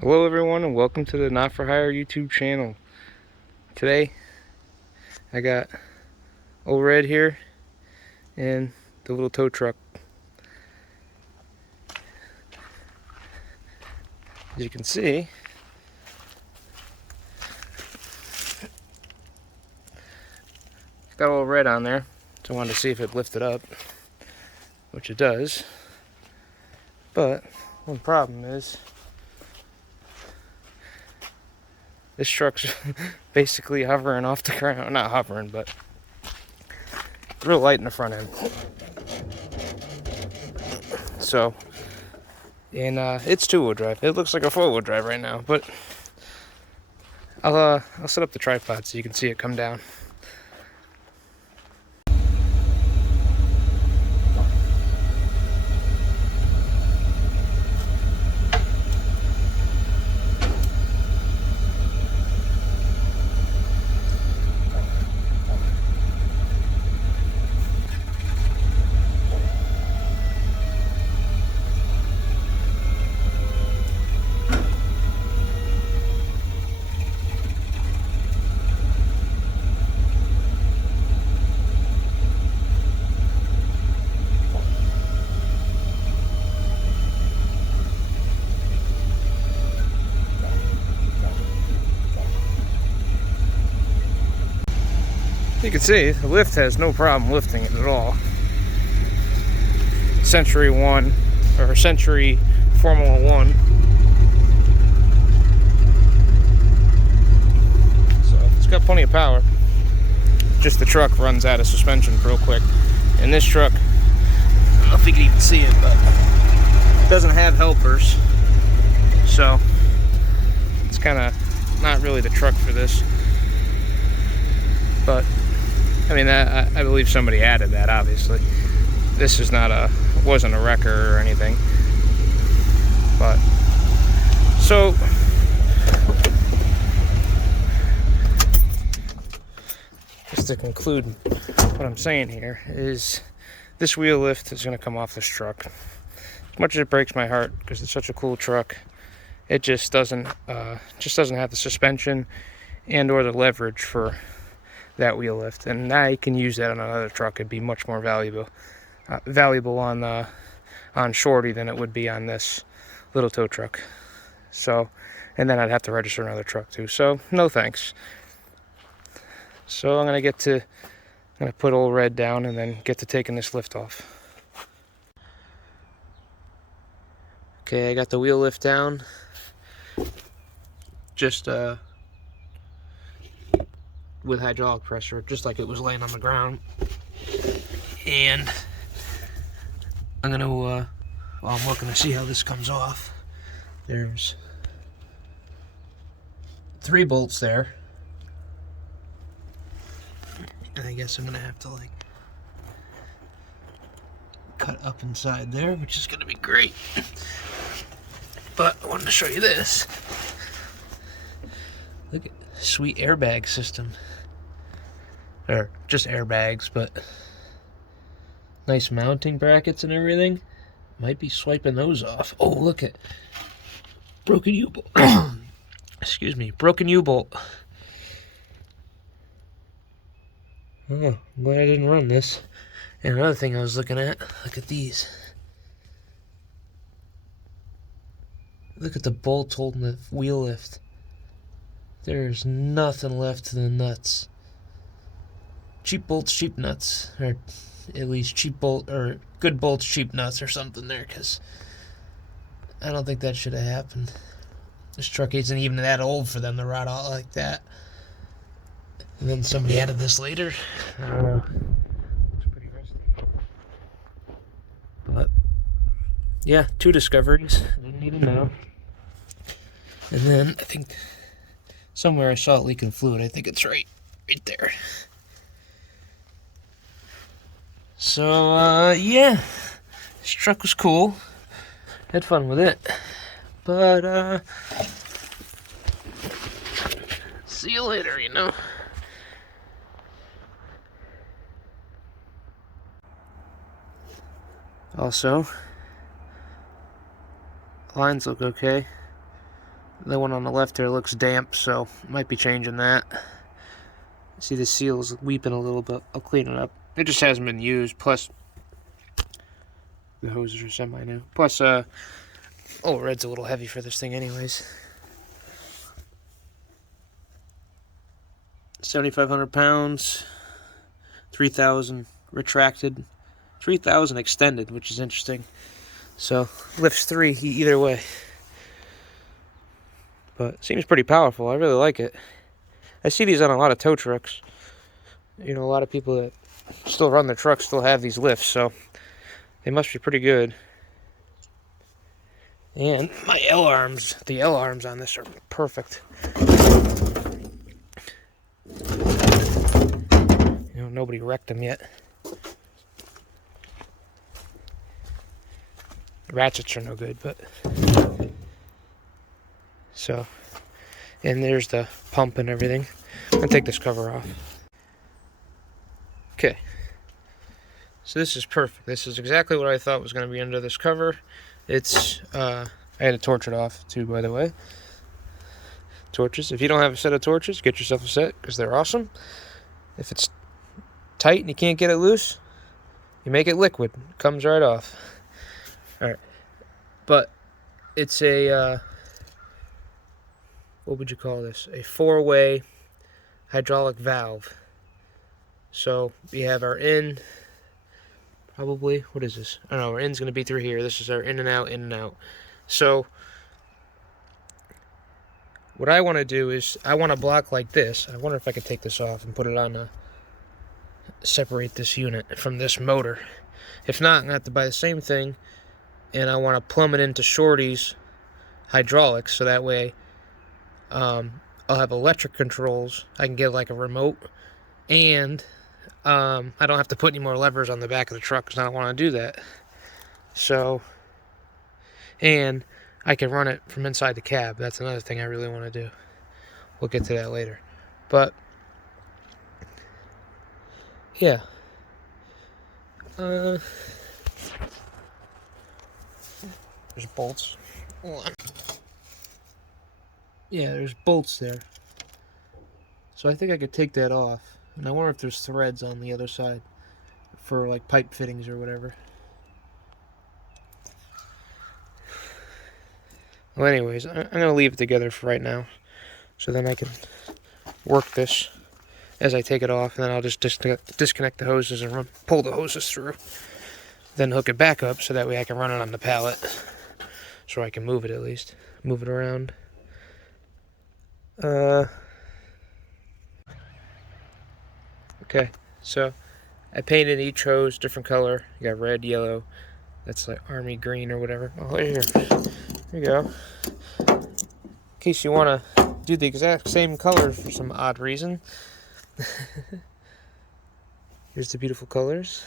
Hello everyone and welcome to the Not For Hire YouTube channel. Today I got old Red here and the little tow truck. As you can see, got old Red on there, so I wanted to see if it lifted up, which it does. But one problem is this truck's basically hovering off the ground. Not hovering, but real light in the front end. So, and it's two-wheel drive. It looks like a four-wheel drive right now, but I'll set up the tripod so you can see it come down. You can see the lift has no problem lifting it at all. Century 1 or Century Formula 1. So it's got plenty of power. Just the truck runs out of suspension real quick. And this truck, I don't know if you can even see it, but it doesn't have helpers. So it's kind of not really the truck for this. But I mean, I believe somebody added that, obviously. This is not wasn't a wrecker or anything. But, so, just to conclude what I'm saying here is this wheel lift is going to come off this truck. As much as it breaks my heart because it's such a cool truck, it just doesn't have the suspension and or the leverage for that wheel lift, and I can use that on another truck. It'd be much more valuable on Shorty than it would be on this little tow truck. So, and then I'd have to register another truck too. So, no thanks. So I'm gonna put old Red down and then get to taking this lift off. Okay, I got the wheel lift down. Just with hydraulic pressure, just like it was laying on the ground. And I'm looking to see how this comes off. There's 3 bolts there. And I guess I'm gonna have to like cut up inside there, which is gonna be great. But I wanted to show you this. Look at sweet airbag system. Or just airbags, but nice mounting brackets and everything. Might be swiping those off. Oh, look at broken U-bolt. Excuse me, broken U-bolt. Oh, I'm glad I didn't run this. And another thing I was looking at, look at these. Look at the bolt holding the wheel lift. There's nothing left to the nuts. Cheap bolts, cheap nuts. Or at least good bolts, cheap nuts or something there, because I don't think that should have happened. This truck isn't even that old for them to rot out like that. And then somebody added this later. I don't know. It's pretty rusty. But, yeah, 2 discoveries. I didn't even know. And then, I think, somewhere I saw it leaking fluid. I think it's right there. So, yeah. This truck was cool. Had fun with it. But, see you later, you know. Also, lines look okay. The one on the left there looks damp, so might be changing that. See, the seal is weeping a little bit. I'll clean it up. It just hasn't been used. Plus, the hoses are semi-new. Plus, oh, red's a little heavy for this thing anyways. 7,500 pounds. 3,000 retracted. 3,000 extended, which is interesting. So, lifts 3 either way. But it seems pretty powerful. I really like it. I see these on a lot of tow trucks. You know, a lot of people that still run their trucks still have these lifts, so they must be pretty good. And my L-arms, the L-arms on this are perfect. You know, nobody wrecked them yet. Ratchets are no good, but... So, and there's the pump and everything. I'm going to take this cover off. Okay. So this is perfect. This is exactly what I thought was going to be under this cover. It's, I had to torch it off too, by the way. Torches. If you don't have a set of torches, get yourself a set because they're awesome. If it's tight and you can't get it loose, you make it liquid. It comes right off. Alright. But it's a, what would you call this? A 4-way hydraulic valve. So we have our in, probably, what is this? I don't know, our in's going to be through here. This is our in and out, in and out. So what I want to do is, I want a block like this. I wonder if I could take this off and put it on separate this unit from this motor. If not, I'm going to have to buy the same thing, and I want to plumb it into Shorty's hydraulics, so that way I'll have electric controls. I can get like a remote, and I don't have to put any more levers on the back of the truck because I don't want to do that. So, and I can run it from inside the cab. That's another thing I really want to do. We'll get to that later. But, yeah. There's bolts. Hold on. Yeah, there's bolts there. So I think I could take that off. And I wonder if there's threads on the other side for like pipe fittings or whatever. Well, anyways, I'm going to leave it together for right now. So then I can work this as I take it off. And then I'll just disconnect the hoses and pull the hoses through. Then hook it back up so that way I can run it on the pallet. So I can move it at least. Move it around. Okay, so I painted each hose different color. You got red, yellow. That's like army green or whatever. Oh, here you go. In case you want to do the exact same color for some odd reason. Here's the beautiful colors.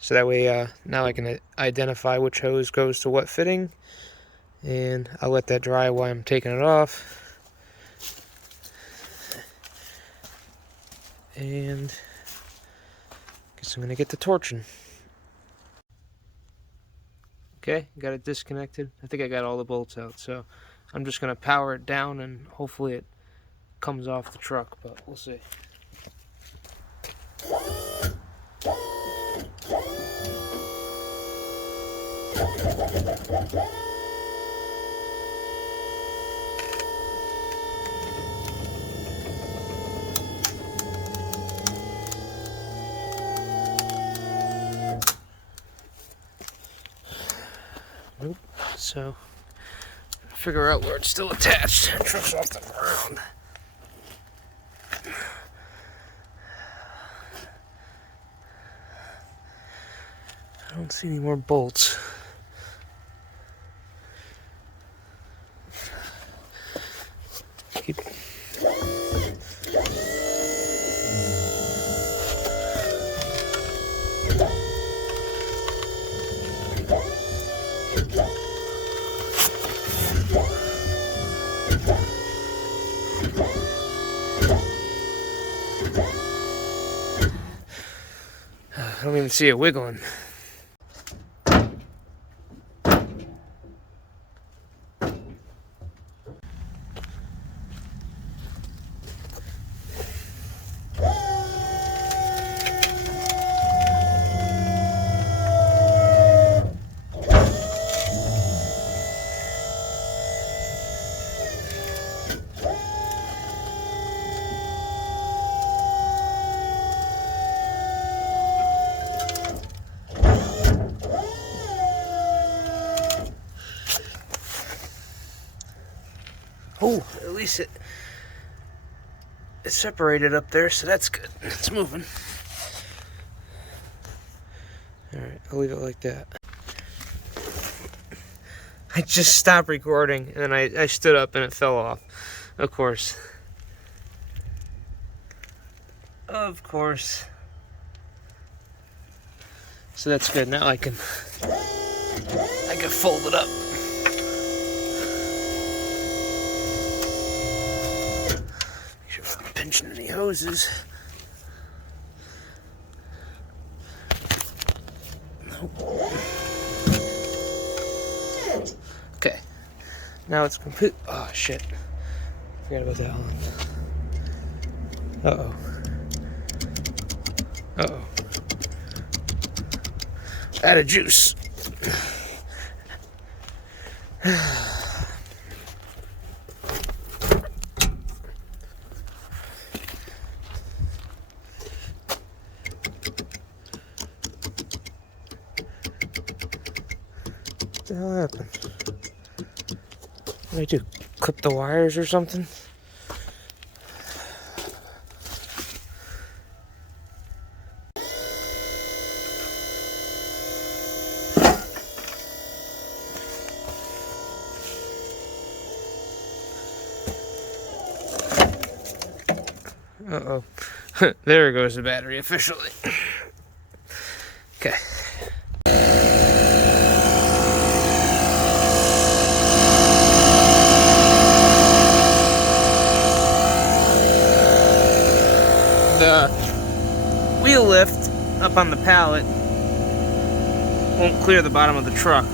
So that way now I can identify which hose goes to what fitting. And I'll let that dry while I'm taking it off. And guess I'm gonna get to torching. Okay, got it disconnected. I think I got all the bolts out, so I'm just gonna power it down and hopefully it comes off the truck, but we'll see. Nope. So, figure out where it's still attached. Truck's off the ground. I don't see any more bolts. Keep. I don't even see it wiggling. Oh, at least it separated up there, so that's good. It's moving. Alright, I'll leave it like that. I just stopped recording, and then I stood up and it fell off. Of course. Of course. So that's good. Now I can fold it up. Make sure I'm not pinching any hoses. Nope. Okay. Now it's complete. Oh shit. Forgot about that one. Uh-oh. Uh-oh. Out of juice. What the hell happened? What did I do? Clip the wires or something? Uh-oh. There goes the battery officially. Okay. The wheel lift up on the pallet won't clear the bottom of the truck.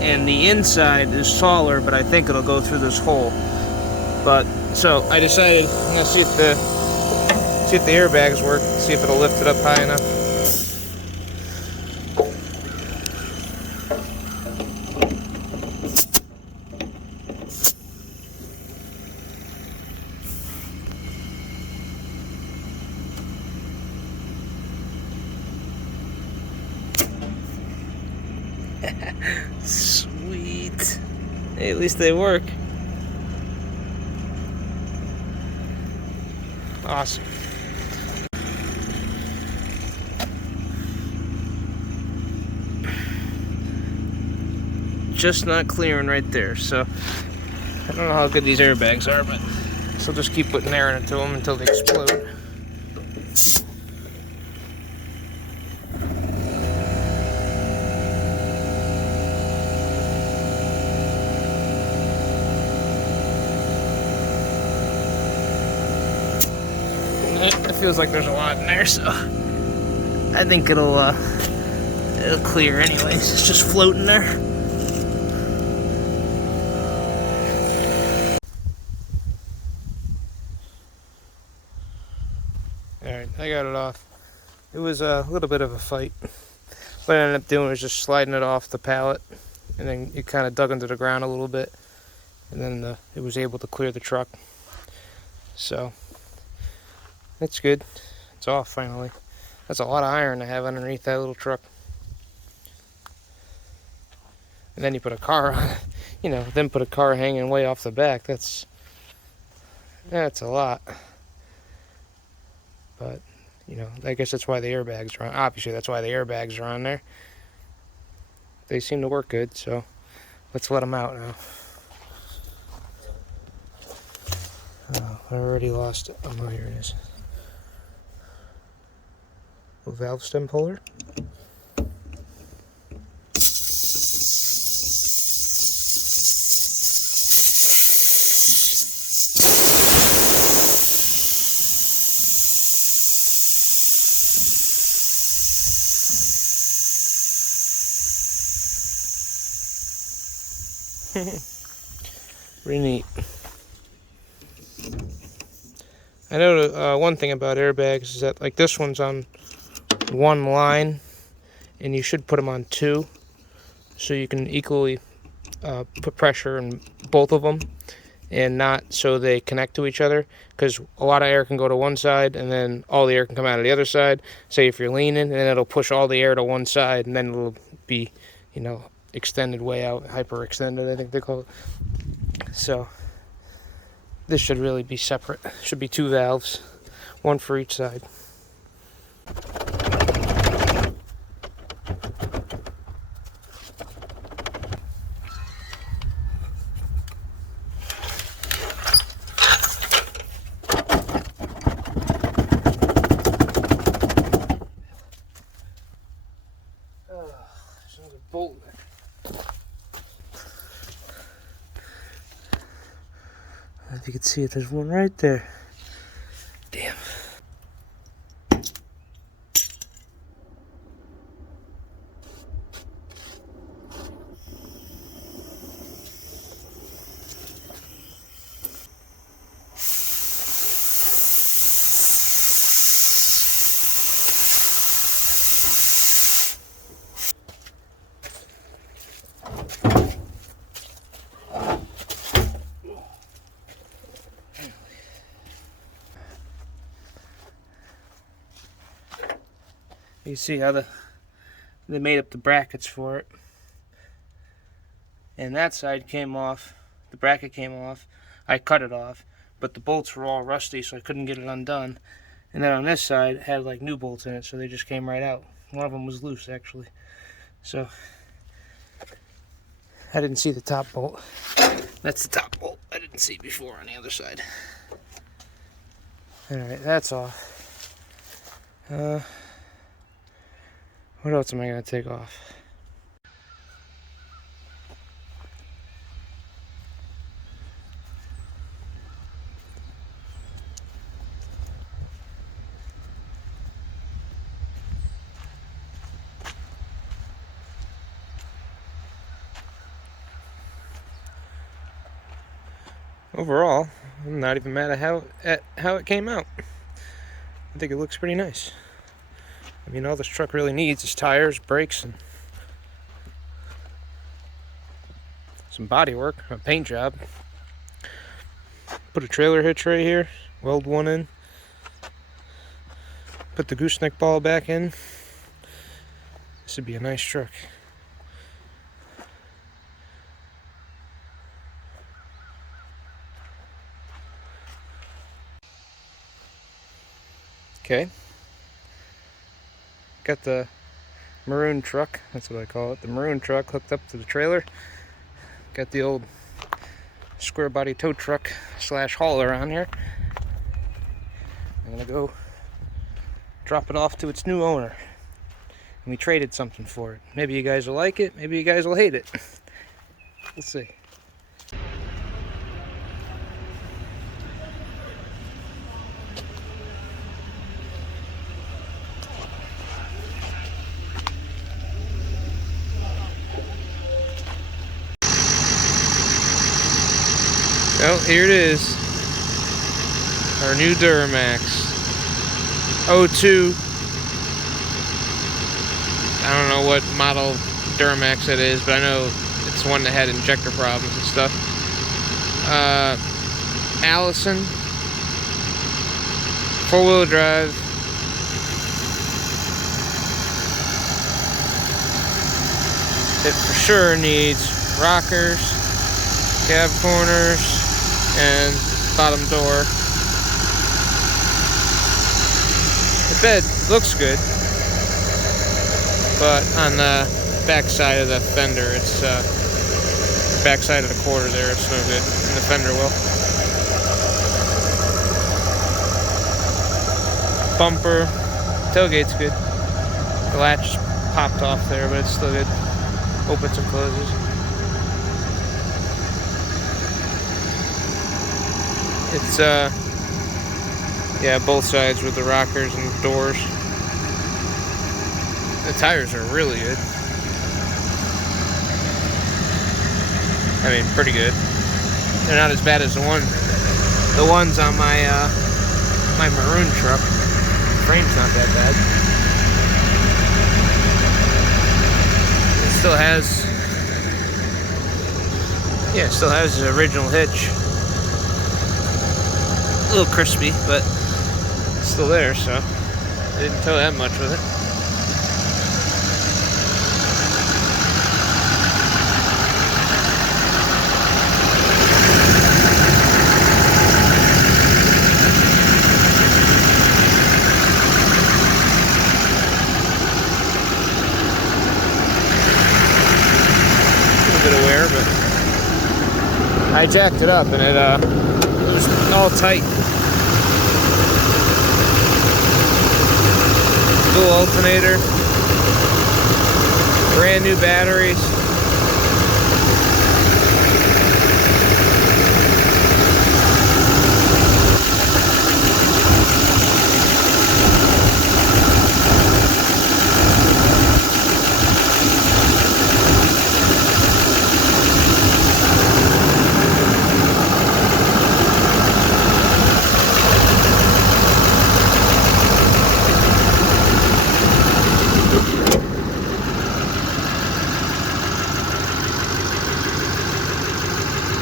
And the inside is taller, but I think it'll go through this hole. But, so I decided I'm gonna see if the airbags work, see if it'll lift it up high enough. Sweet. Hey, at least they work. Awesome. Just not clearing right there, so I don't know how good these airbags are, but so just keep putting air into them until they explode. It feels like there's a lot in there, so I think it'll clear anyways. It's just floating there. Alright, I got it off. It was a little bit of a fight. What I ended up doing was just sliding it off the pallet, and then it kind of dug into the ground a little bit, and then it was able to clear the truck. So it's good. It's off finally. That's a lot of iron to have underneath that little truck. And then you put a car on it, then put a car hanging way off the back. That's a lot. But, I guess that's why the airbags are on. Obviously, that's why the airbags are on there. They seem to work good, so let's let them out now. Oh, I already lost it. Oh, here it is. A valve stem puller. Pretty neat. I know one thing about airbags is that, like, this one's on one line, and you should put them on two, so you can equally put pressure in both of them, and not so they connect to each other, because a lot of air can go to one side, and then all the air can come out of the other side. Say if you're leaning, and then it'll push all the air to one side, and then it'll be, extended way out, hyper extended, I think they call it. So This should really be separate. Should be 2 valves, 1 for each side. There's another bolt there. If you can see it, there's one right there. Damn. You see how they made up the brackets for it. And that side came off, the bracket came off, I cut it off, but the bolts were all rusty so I couldn't get it undone. And then on this side it had like new bolts in it, so they just came right out. One of them was loose actually. So I didn't see the top bolt. That's the top bolt I didn't see before on the other side. Alright, that's off. What else am I going to take off? Overall, I'm not even mad at how it came out. I think it looks pretty nice. I mean, all this truck really needs is tires, brakes, and some body work, a paint job. Put a trailer hitch right here, weld one in, put the gooseneck ball back in. This would be a nice truck. Okay. Got the maroon truck, that's what I call it, the maroon truck hooked up to the trailer. Got the old square body tow truck slash hauler on here. I'm gonna go drop it off to its new owner. And we traded something for it. Maybe you guys will like it, maybe you guys will hate it. We'll see. Well, here it is. Our new Duramax. 02. I don't know what model Duramax it is, but I know it's one that had injector problems and stuff. Allison. 4-wheel drive. It for sure needs rockers, cab corners, and bottom door. The bed looks good, but on the back side of the fender, it's the back side of the quarter there, it's no good, and the fender will. Bumper, tailgate's good. The latch popped off there, but it's still good. Opens and closes. It's yeah, both sides with the rockers and doors. The tires are really good. I mean, pretty good. They're not as bad as the ones on my my maroon truck. The frame's not that bad. It still has, yeah, it still has the original hitch. A little crispy, but it's still there, so I didn't tow that much with it. little bit of wear, but I jacked it up and it was all tight. Dual alternator, brand new batteries.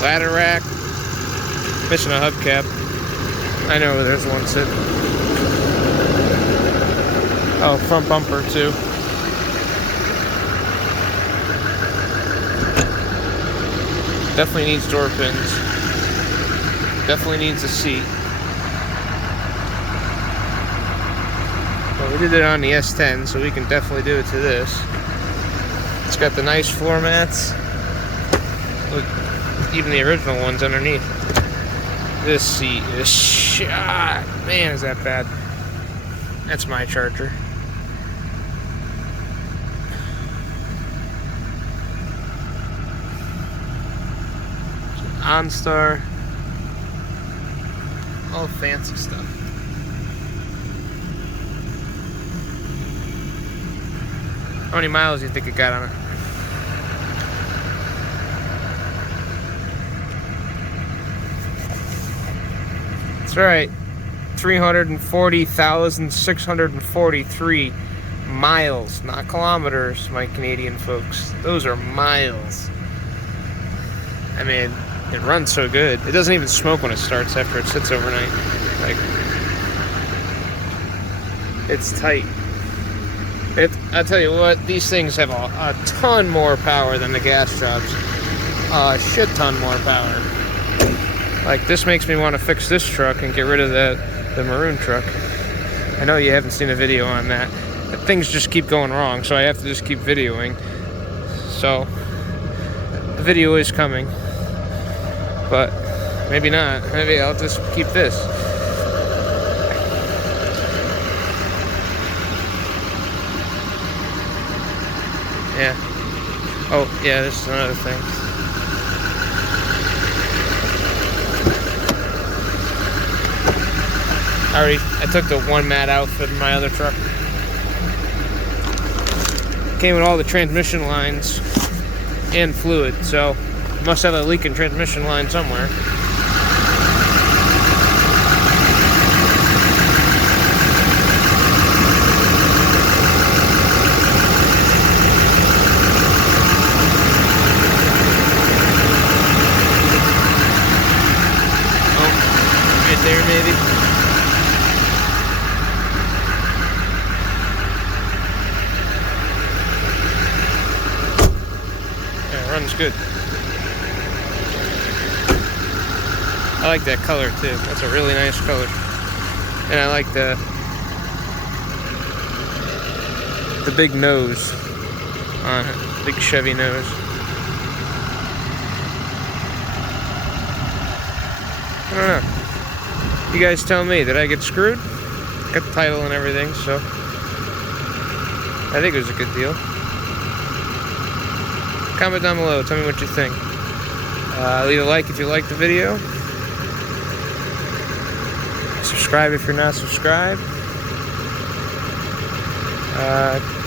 Ladder rack, missing a hubcap. I know there's one sitting. Oh, front bumper too. Definitely needs door pins. Definitely needs a seat. Well, we did it on the S10, so we can definitely do it to this. It's got the nice floor mats. Look, even the original ones underneath. This seat is shot. Man, is that bad. That's my Charger. OnStar. All fancy stuff. How many miles do you think it got on it? That's right, 340,643 miles, not kilometers, my Canadian folks. Those are miles. I mean, it runs so good. It doesn't even smoke when it starts after it sits overnight. Like, it's tight. I tell you what, these things have a ton more power than the gas jobs. A shit ton more power. Like, this makes me want to fix this truck and get rid of the maroon truck. I know you haven't seen a video on that. But things just keep going wrong, so I have to just keep videoing. So, the video is coming. But, maybe not. Maybe I'll just keep this. Yeah. Oh, yeah, this is another thing. I took the one mat out for my other truck. Came with all the transmission lines and fluid, so must have a leak in transmission line somewhere. Oh, right there maybe. Runs good. I like that color too. That's a really nice color. And I like the big nose on it. Big Chevy nose. I don't know. You guys tell me, did I get screwed? Got the title and everything, so I think it was a good deal. Comment down below, tell me what you think. Leave a like if you liked the video. Subscribe if you're not subscribed.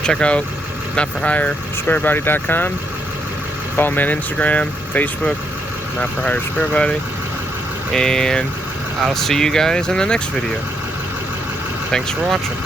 Check out NotForHireSquareBody.com. Follow me on Instagram, Facebook, NotForHireSquareBody. And I'll see you guys in the next video. Thanks for watching.